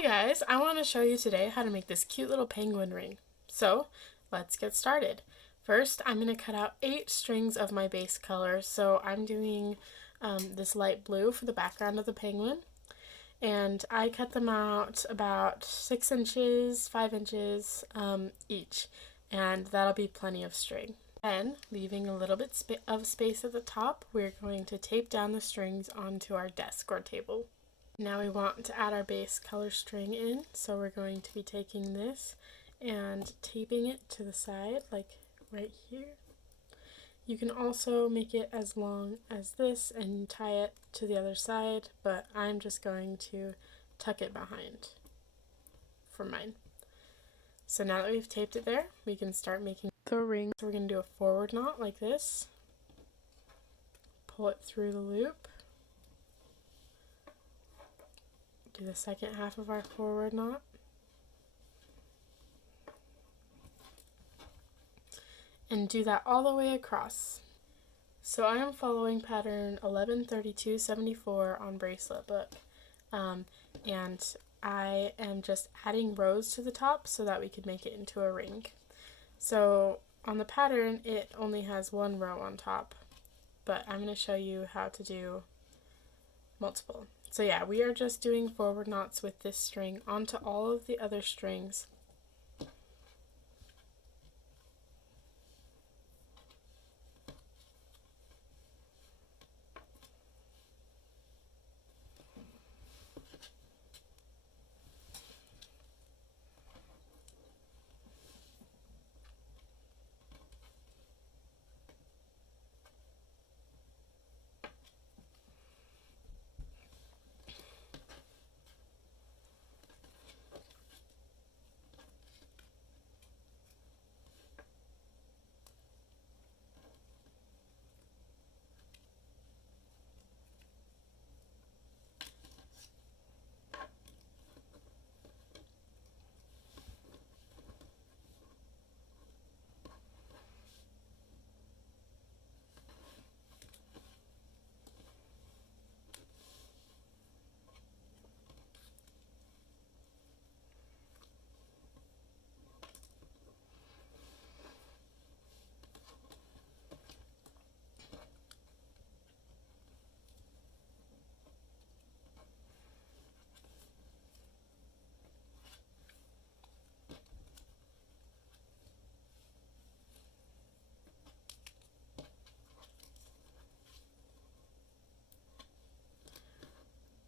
Hi guys, I want to show you today how to make this cute little penguin ring. So let's get started. First, I'm going to cut out 8 strings of my base color. So I'm doing this light blue for the background of the penguin. And I cut them out about 6 inches, 5 inches each. And that'll be plenty of string. Then, leaving a little bit of space at the top, we're going to tape down the strings onto our desk or table. Now we want to add our base color string in, so we're going to be taking this and taping it to the side, like right here. You can also make it as long as this and tie it to the other side, but I'm just going to tuck it behind for mine. So now that we've taped it there, we can start making the ring. So we're going to do a forward knot like this, pull it through the loop, do the second half of our forward knot, and do that all the way across. So I am following pattern 113274 on bracelet book, and I am just adding rows to the top so that we could make it into a ring. So on the pattern it only has 1 row on top, but I'm going to show you how to do multiple. So yeah, we are just doing forward knots with this string onto all of the other strings.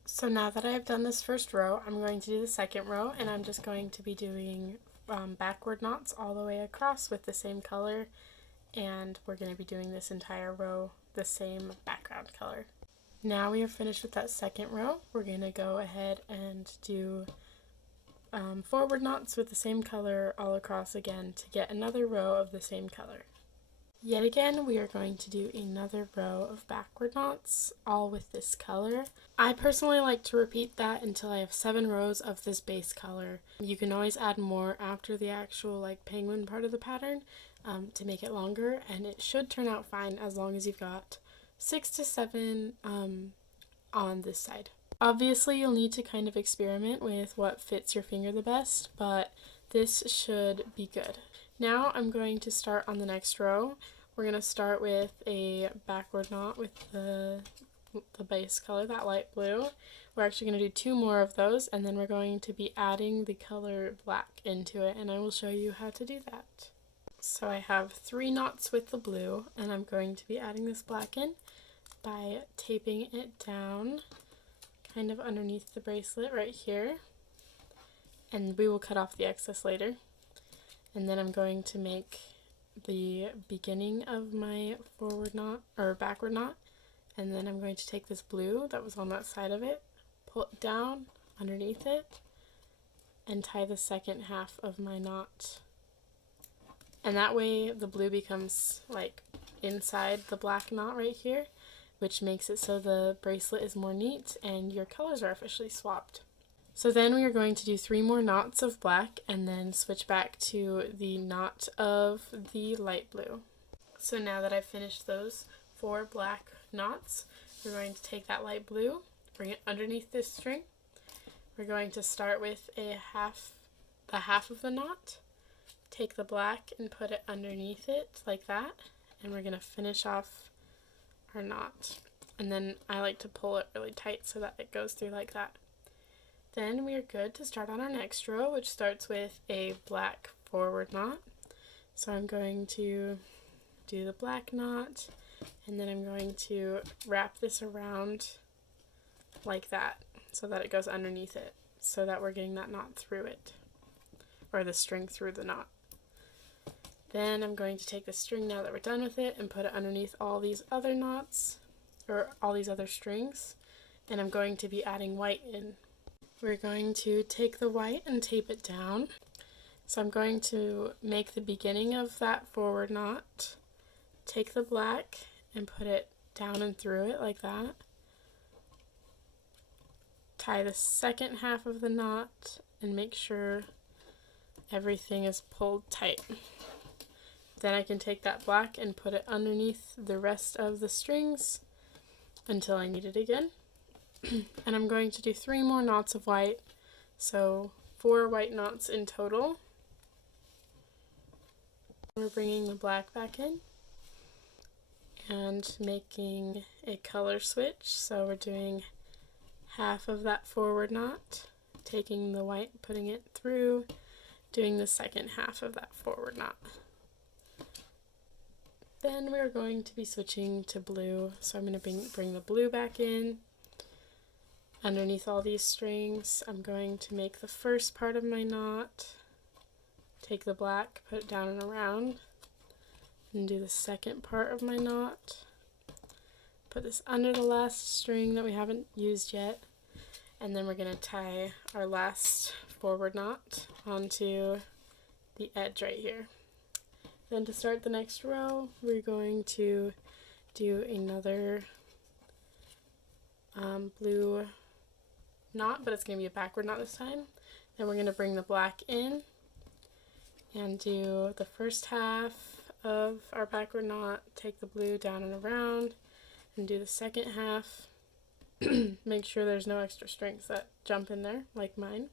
So now that I've done this first row, I'm going to do the second row, and I'm just going to be doing backward knots all the way across with the same color, and we're going to be doing this entire row the same background color. Now we are finished with that second row. We're going to go ahead and do forward knots with the same color all across again to get another row of the same color. Yet again, we are going to do another row of backward knots, all with this color. I personally like to repeat that until I have 7 rows of this base color. You can always add more after the actual penguin part of the pattern to make it longer, and it should turn out fine as long as you've got 6 to 7 on this side. Obviously, you'll need to kind of experiment with what fits your finger the best, but this should be good. Now I'm going to start on the next row. We're going to start with a backward knot with the base color, that light blue. We're actually going to do 2 more of those, and then we're going to be adding the color black into it, and I will show you how to do that. So I have 3 knots with the blue, and I'm going to be adding this black in by taping it down kind of underneath the bracelet right here, and we will cut off the excess later. And then I'm going to make the beginning of my forward knot or backward knot, and then I'm going to take this blue that was on that side of it, pull it down underneath it, and tie the second half of my knot. And that way the blue becomes inside the black knot right here, which makes it so the bracelet is more neat and your colors are officially swapped. So then we are going to do 3 more knots of black and then switch back to the knot of the light blue. So now that I've finished those 4 black knots, we're going to take that light blue, bring it underneath this string, We're going to start with the half of the knot, take the black and put it underneath it like that, and we're going to finish off our knot. And then I like to pull it really tight so that it goes through like that. Then we are good to start on our next row, which starts with a black forward knot. So I'm going to do the black knot, and then I'm going to wrap this around like that so that it goes underneath it, so that we're getting that knot through it, or the string through the knot. Then I'm going to take the string now that we're done with it and put it underneath all these other knots, or all these other strings, and I'm going to be adding white in. We're going to take the white and tape it down. So I'm going to make the beginning of that forward knot, take the black and put it down and through it like that, tie the second half of the knot and make sure everything is pulled tight. Then I can take that black and put it underneath the rest of the strings until I need it again. And I'm going to do 3 more knots of white, so 4 white knots in total. We're bringing the black back in and making a color switch, so we're doing half of that forward knot, taking the white, putting it through, doing the second half of that forward knot. Then we're going to be switching to blue, so I'm going to bring the blue back in. Underneath all these strings, I'm going to make the first part of my knot, take the black, put it down and around, and do the second part of my knot. Put this under the last string that we haven't used yet, and then we're going to tie our last forward knot onto the edge right here. Then to start the next row, we're going to do another blue knot, but it's going to be a backward knot this time. Then we're going to bring the black in and do the first half of our backward knot, take the blue down and around, and do the second half. Make sure there's no extra strings that jump in there, like mine.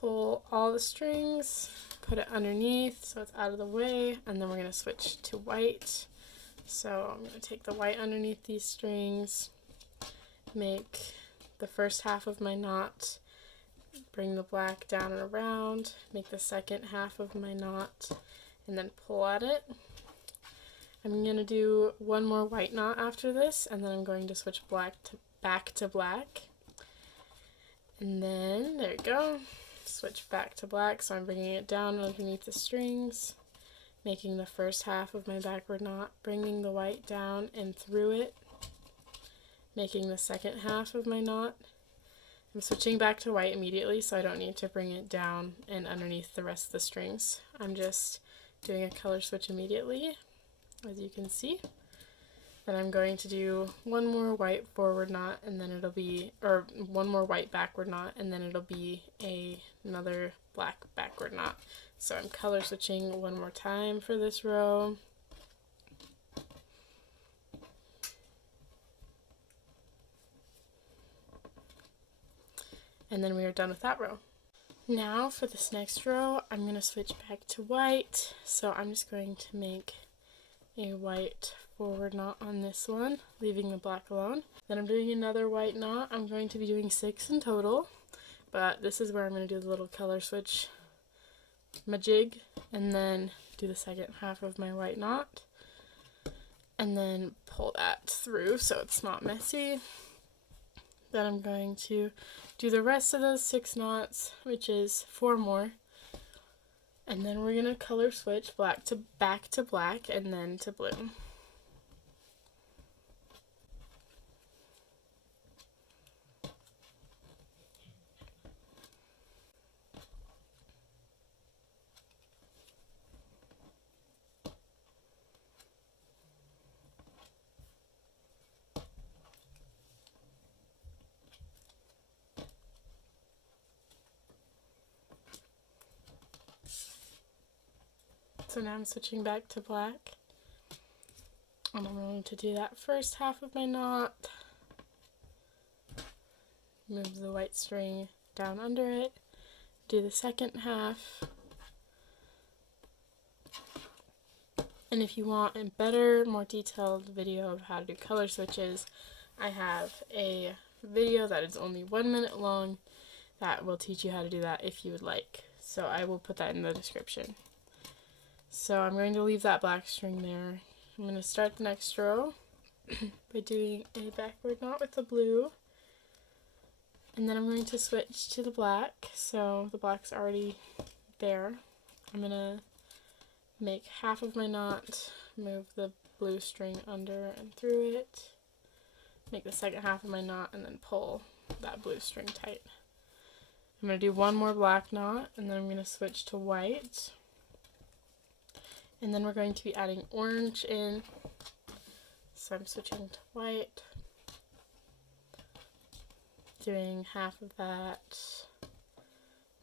Pull all the strings, put it underneath so it's out of the way, and then we're going to switch to white. So I'm going to take the white underneath these strings, make the first half of my knot, bring the black down and around, make the second half of my knot, and then pull at it. I'm going to do 1 more white knot after this, and then I'm going to switch back to black. And then, there we go, switch back to black, so I'm bringing it down underneath the strings, making the first half of my backward knot, bringing the white down and through it, making the second half of my knot. I'm switching back to white immediately, so I don't need to bring it down and underneath the rest of the strings. I'm just doing a color switch immediately, as you can see. Then I'm going to do 1 more white forward knot, and then it'll be, or 1 more white backward knot, and then it'll be another black backward knot. So I'm color switching 1 more time for this row. And then we are done with that row. Now for this next row, I'm going to switch back to white. So I'm just going to make a white forward knot on this one, leaving the black alone. Then I'm doing another white knot. I'm going to be doing 6 in total, but this is where I'm going to do the little color switch majig, and then do the second half of my white knot, and then pull that through so it's not messy. Then I'm going to do the rest of those 6 knots, which is 4 more, and then we're going to color switch back to black and then to blue. So now I'm switching back to black, and I'm going to do that first half of my knot, move the white string down under it, do the second half, and if you want a better, more detailed video of how to do color switches, I have a video that is only 1 minute long that will teach you how to do that if you would like. So I will put that in the description. So I'm going to leave that black string there. I'm going to start the next row by doing a backward knot with the blue. And then I'm going to switch to the black. So the black's already there. I'm going to make half of my knot, move the blue string under and through it, make the second half of my knot, and then pull that blue string tight. I'm going to do one more black knot, and then I'm going to switch to white. And then we're going to be adding orange in. So I'm switching to white, doing half of that,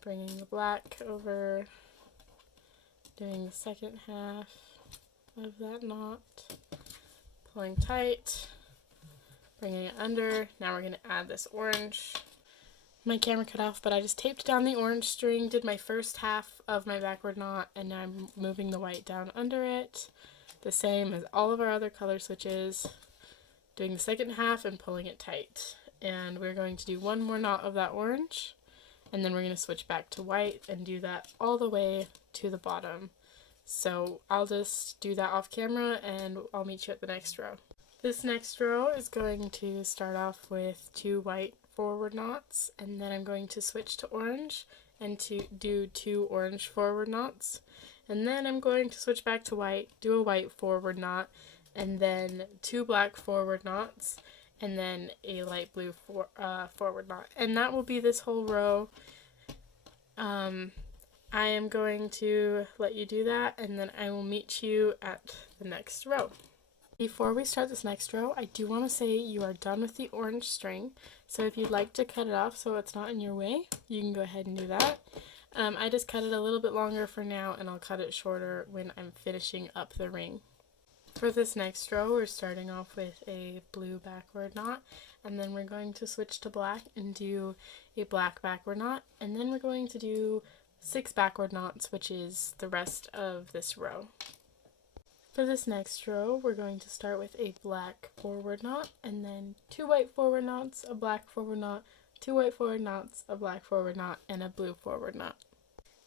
bringing the black over, doing the second half of that knot, pulling tight, bringing it under. Now we're going to add this orange. My camera cut off, but I just taped down the orange string, did my first half of my backward knot, and now I'm moving the white down under it, the same as all of our other color switches, doing the second half and pulling it tight. And we're going to do one more knot of that orange, and then we're going to switch back to white and do that all the way to the bottom. So I'll just do that off camera and I'll meet you at the next row. This next row is going to start off with 2 white forward knots, and then I'm going to switch to orange and to do 2 orange forward knots, and then I'm going to switch back to white, do a white forward knot, and then 2 black forward knots, and then a light blue forward knot, and that will be this whole row. I am going to let you do that, and then I will meet you at the next row. Before we start this next row, I do want to say you are done with the orange string, so if you'd like to cut it off so it's not in your way, you can go ahead and do that. I just cut it a little bit longer for now, and I'll cut it shorter when I'm finishing up the ring. For this next row, we're starting off with a blue backward knot, and then we're going to switch to black and do a black backward knot, and then we're going to do 6 backward knots, which is the rest of this row. For this next row, we're going to start with a black forward knot, and then 2 white forward knots, a black forward knot, 2 white forward knots, a black forward knot, and a blue forward knot.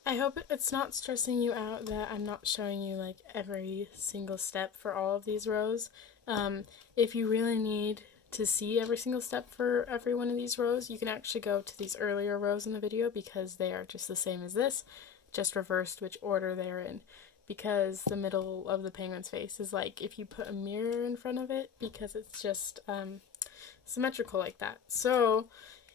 I hope it's not stressing you out that I'm not showing you like every single step for all of these rows. If you really need to see every single step for every one of these rows, you can actually go to these earlier rows in the video because they are just the same as this, just reversed which order they're in. Because the middle of the penguin's face is like if you put a mirror in front of it, because it's just symmetrical like that. So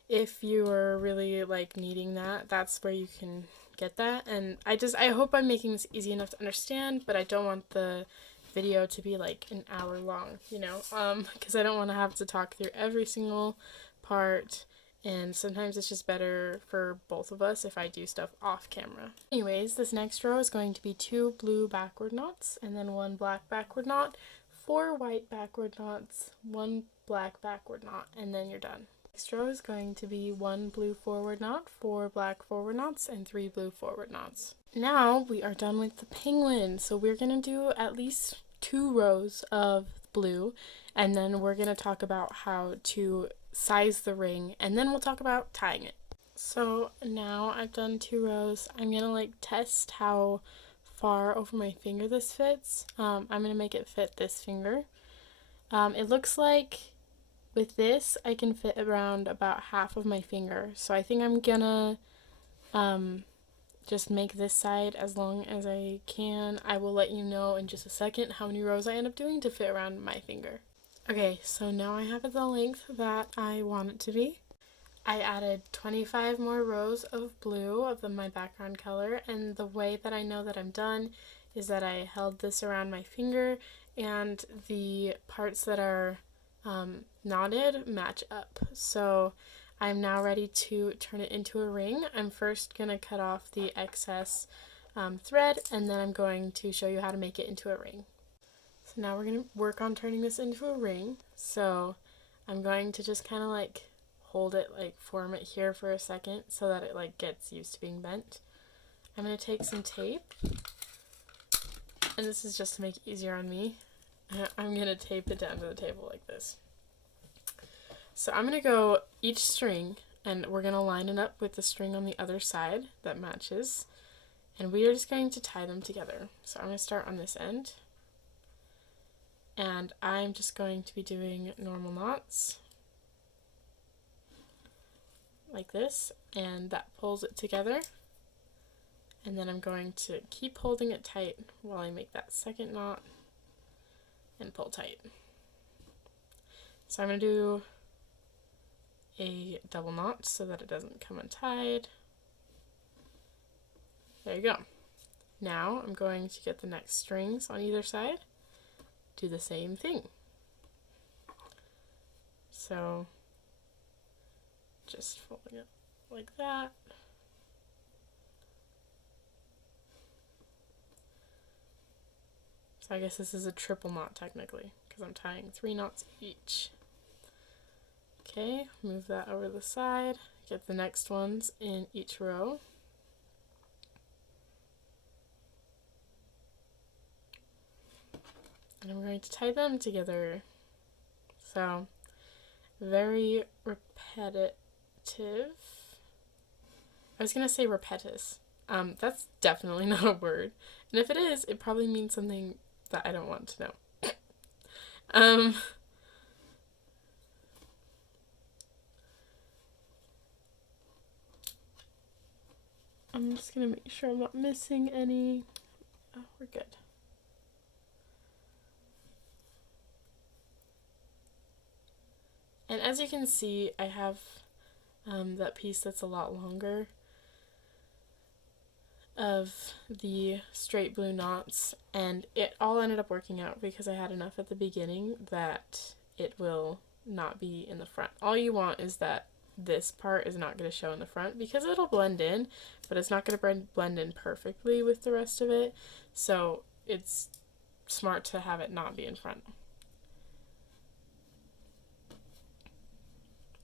if you are really like needing that, that's where you can get that. And I hope I'm making this easy enough to understand, but I don't want the video to be like an hour long, you know, because I don't want to have to talk through every single part. And sometimes it's just better for both of us if I do stuff off camera. Anyways, this next row is going to be 2 blue backward knots, and then 1 black backward knot, 4 white backward knots, 1 black backward knot, and then you're done. Next row is going to be 1 blue forward knot, 4 black forward knots, and 3 blue forward knots. Now we are done with the penguin, so we're going to do at least 2 rows of blue, and then we're going to talk about how to size the ring, and then we'll talk about tying it. So now I've done 2 rows. I'm gonna like test how far over my finger this fits. I'm gonna make it fit this finger. It looks like with this I can fit around about half of my finger, so I think I'm gonna just make this side as long as I can. I will let you know in just a second how many rows I end up doing to fit around my finger. Okay, so now I have it the length that I want it to be. I added 25 more rows of blue of my background color, and the way that I know that I'm done is that I held this around my finger and the parts that are knotted match up. So I'm now ready to turn it into a ring. I'm first going to cut off the excess thread, and then I'm going to show you how to make it into a ring. So now we're going to work on turning this into a ring. So I'm going to just kind of like hold it, like form it here for a second so that it like gets used to being bent. I'm going to take some tape, and this is just to make it easier on me. I'm going to tape it down to the table like this. So I'm going to go each string, and we're going to line it up with the string on the other side that matches, and we are just going to tie them together. So I'm going to start on this end, and I'm just going to be doing normal knots like this, and that pulls it together. And then I'm going to keep holding it tight while I make that second knot and pull tight. So I'm going to do a double knot so that it doesn't come untied. There you go. Now I'm going to get the next strings on either side, do the same thing. So just folding it like that. So I guess this is a triple knot technically, because I'm tying 3 knots each. Okay, move that over to the side, get the next ones in each row. And I'm going to tie them together. So, very repetitive. I was going to say repetitious. That's definitely not a word. And if it is, it probably means something that I don't want to know. I'm just going to make sure I'm not missing any. Oh, we're good. And as you can see, I have that piece that's a lot longer of the straight blue knots, and it all ended up working out because I had enough at the beginning that it will not be in the front. All you want is that this part is not going to show in the front because it'll blend in, but it's not going to blend in perfectly with the rest of it, so it's smart to have it not be in front.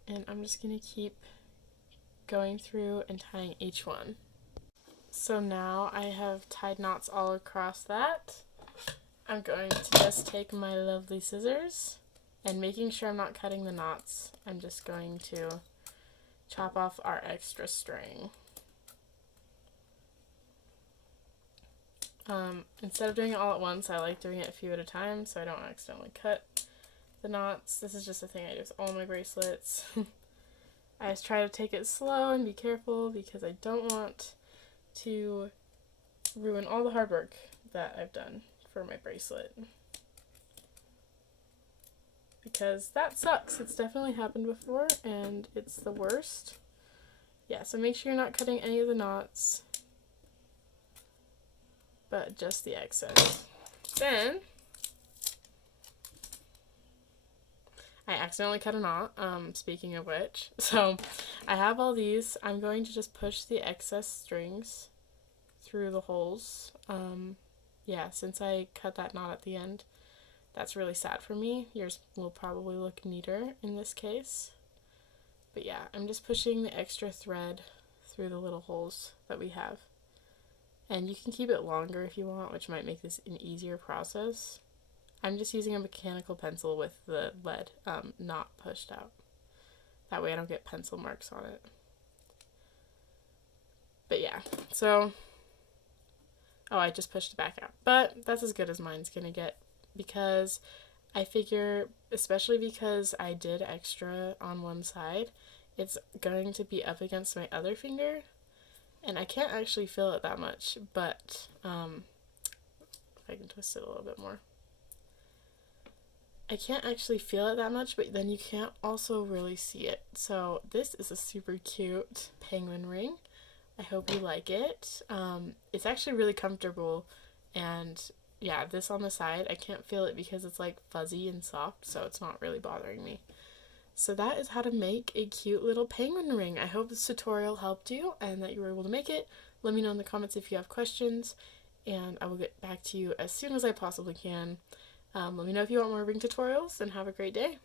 And I'm just going to keep going through and tying each one. So now I have tied knots all across that. I'm going to just take my lovely scissors, and making sure I'm not cutting the knots, I'm just going to chop off our extra string. Instead of doing it all at once, I like doing it a few at a time so I don't accidentally cut the knots. This is just a thing I do with all my bracelets. I just try to take it slow and be careful because I don't want to ruin all the hard work that I've done for my bracelet. Because that sucks. It's definitely happened before and it's the worst. Yeah, so make sure you're not cutting any of the knots, but just the excess. Then I accidentally cut a knot, speaking of which. So I have all these. I'm going to just push the excess strings through the holes. Yeah, since I cut that knot at the end, that's really sad for me. Yours will probably look neater in this case. But yeah, I'm just pushing the extra thread through the little holes that we have. And you can keep it longer if you want, which might make this an easier process. I'm just using a mechanical pencil with the lead not pushed out. That way I don't get pencil marks on it. But yeah, so, oh, I just pushed it back out. But that's as good as mine's gonna get because I figure, especially because I did extra on one side, it's going to be up against my other finger. And I can't actually feel it that much, but if I can twist it a little bit more. I can't actually feel it that much, but then you can't also really see it. So this is a super cute penguin ring. I hope you like it. It's actually really comfortable, and yeah, this on the side, I can't feel it because it's like fuzzy and soft, so it's not really bothering me. So that is how to make a cute little penguin ring. I hope this tutorial helped you and that you were able to make it. Let me know in the comments if you have questions, and I will get back to you as soon as I possibly can. Let me know if you want more ring tutorials, and have a great day.